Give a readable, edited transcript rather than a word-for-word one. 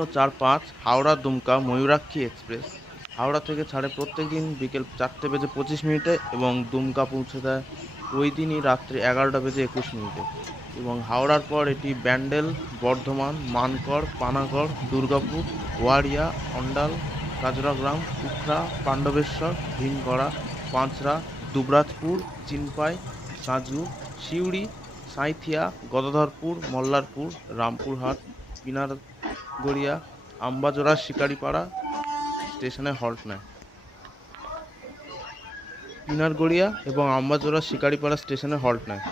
5045 Howrah Dumka Mayurakshi express Howrah থেকে ছাড়ে প্রত্যেক দিন বিকেল 4:25 এবং দুমকা পৌঁছে দেয় ওই দিনই রাত্রি 11:21। এবং হাওড়ার পর এটি ব্যান্ডেল, বর্ধমান, মানকড়, পানাগড়, দুর্গাপুর, ওয়ারিয়া, অন্ডাল, কাজরাগ্রাম, উখড়া, পাণ্ডবেশ্বর, ভীমগড়া, পাঁচড়া, দুবরাজপুর, চিনপাই, সাজু, সিউড়ি, সাঁইথিয়া, গদাধরপুর, মল্লারপুর, রামপুরহাট, পিনারগড়িয়া, আম্বাজোড়া, শিকারিপাড়া স্টেশনে হল্ট নেয়। পিনারগড়িয়া এবং আম্বাজোড়া শিকারিপাড়া স্টেশনে হল্ট নেয়।